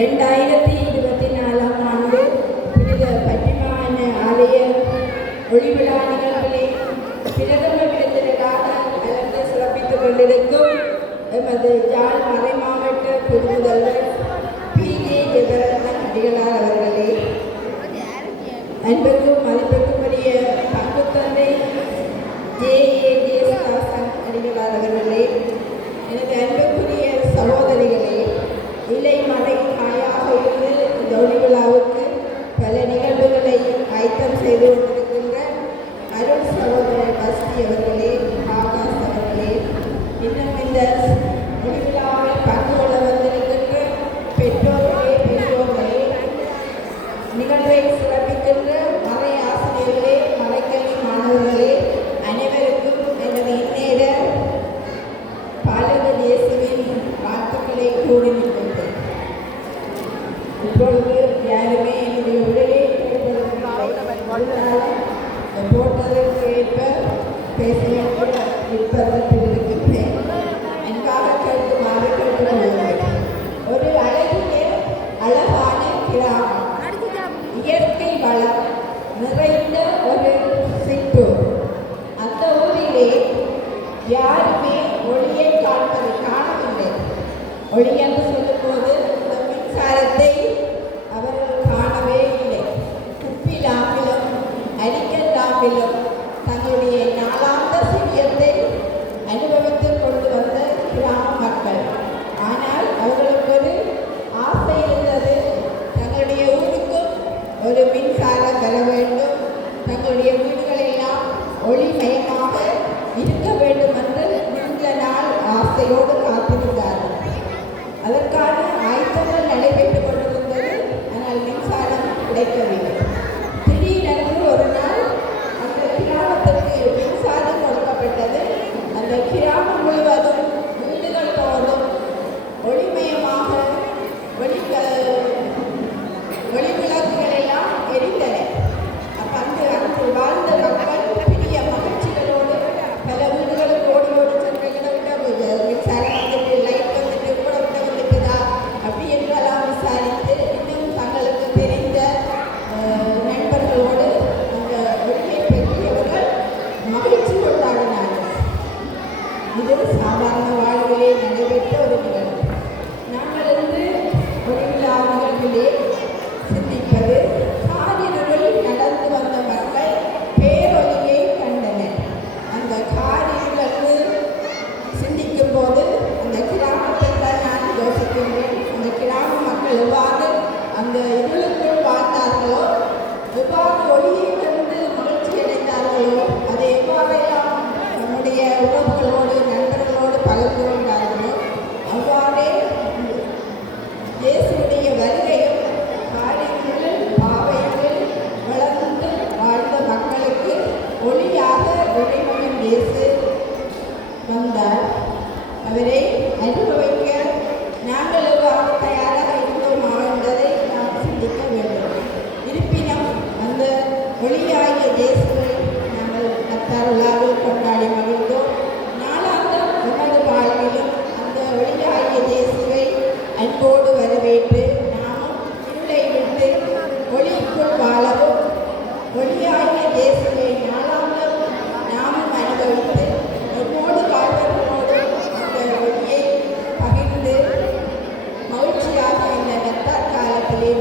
2024 ஆண்டு புனித பற்றிமான ஆலய ஒளிவிழா நிகழ்விலே பிரதம விருந்தினராக கலந்து சிறப்பித்துக் கொண்டிருக்கும் எமது யாழ் மறை மாவட்ட பொதுமுதல்வர் P.J. ஜெகரத்னம் அடிகளார் அவர்களே, அன்புக்கும் மதிப்புக்கும் உரிய பங்கு தந்தை J.A. ஜேசுதாசன் அடிகளார் அவர்களே, எனது அன்புக்குரிய சகோதரிகளே, இலை மறை காயாக இருந்து இந்த ஒளிவிழாவுக்கு பல நிகழ்வுகளை ஆயத்தம் செய்து கொண்டிருக்கின்ற அருள் சகோதரர் பஸ்தி அவர்களே, ஆகாஷ் அவர்களே, இன்னும் இந்த ஒளிவிழாவில் பங்கு கொள்ள வந்திருக்கின்ற பெற்றோர்களே, பெரியோர்களே, நிகழ்வை சிறப்பிக்கின்ற மறை ஆசிரியர்களே, மறைக்கல்வி மாணவர்களே, அனைவருக்கும் எனது இந்நேர பாலக இயேசுவின் வாழ்த்துக்களை கூறி நிற்கின்றேன். இப்பொழுது யாருமே என்னுடைய உரையை போட்டதற்கு ஏற்ப பேச வேண்டும் இருப்பதற்கு இருக்கின்றேன். அன்பாக கேட்குமாறு கேட்டுக்கொள்கிறேன். ஒரு அழகிய அழகான கிராமம், இயற்கை வளம் நிறைந்த ஒரு சிற்றூர். அந்த ஊரிலே யாருமே ஒளியை காணவில்லை. ஒளி என்று சொல்லும்போது இந்த மின்சாரத்தை அவர்கள் காணவே இல்லை. உப்பிலாமிலும் அரிக்கல்லாமிலும் தங்களுடைய நாளாந்த சிறியத்தை அனுபவித்துக் கொண்டு வந்த கிராம மக்கள். ஆனால் அவர்களுக்கு ஒரு ஆசை இருந்தது, தங்களுடைய ஊருக்கும் ஒரு மின்சாரம் வர வேண்டும், தங்களுடைய வீடுகளெல்லாம் ஒளிமயமாக இருக்க வேண்டும் என்று நீண்ட நாள் ஆசையோடு காத்திருந்தார்கள். அதற்கான ஆயத்தங்கள் நடைபெற்றுக் கொண்டிருந்தது. ஆனால் மின்சாரம் கிடைக்கவில்லை. திடீரென்று ஒரு நாள் அந்த கிராமத்திற்கு மின்சாரம் கொடுக்கப்பட்டது. அந்த கிராமம் முழுவதும் வீடுகள் தோறும் ஒளிமயமாக ஒளி விளக்குகள் எல்லாம் எரிந்தன. அங்கு வாழ்ந்த மக்கள் பெரிய மகிழ்ச்சிகளோடு பல வீடுகளுக்கு ஓடி சென்று மின்சாரம் வந்துட்டு, லைட் வந்துட்டு, கூட விட்ட வந்துட்டுதா அப்படி என்றெல்லாம் விசாரித்து இன்னும் தங்களுக்கு தெரிந்த நண்பர்களோடு அந்த ஒளியை பெற்றியவர்கள் மகிழ்ச்சி கொண்டாடினார்கள். இது சாதாரண வாழ்விலே நடைபெற்ற ஒரு நிகழ்வு. நாங்கள் இருந்து ஒளிவிழா நிகழ்விலே சிந்திப்பது, காரிருளில் நடந்து வந்த மக்கள் பேரொளியை கண்டனர். அந்த காரிலிருந்து சிந்திக்கும் போது அந்த கிராமத்தில் தான் நான் யோசிக்கின்றேன். அந்த கிராம மக்கள் எவ்வாறு அந்த இருளுக்குள் வாழ்ந்தார்களோ, எவ்வாறு ஒளியை கண்டு மகிழ்ச்சி அடைந்தார்களோ, அதை எவ்வாறெல்லாம் நம்முடைய உறவுகளோடு நண்பர்களோடு பகிர்ந்து கொண்டார்களோ, அவ்வாறே இயேசுடைய வருகையும் காரியங்களில் பாவைகளில் வளர்ந்து வாழ்ந்த மக்களுக்கு ஒளியாக இறைமகன் இயேசு வந்தார். அவரை அனுபவிக்க நாங்கள் எவ்வாறு தயாராக இருந்தோமா என்பதை நாம் சிந்திக்க வேண்டும். இருப்பினும் அந்த ஒளியாகிய இயேசுவை நாங்கள் கர்த்தருளாவில் கொண்டாடி மகிழ்ந்தோம். நாளாந்தம் நமது வாழ்விலும் அந்த ஒளியாகிய இயேசுவை அன்போடு வரவேற்று நாமும் இருளை விட்டு ஒளிக்குள் வாழவும், ஒளியாகிய இயேசுவை நாளாந்தம் நாமும் அனுபவித்து நம்மோடு வாழ்வர்களோடு அந்த ஒளியை பகிர்ந்து மகிழ்ச்சியாக இந்த நத்தார் காலத்திலே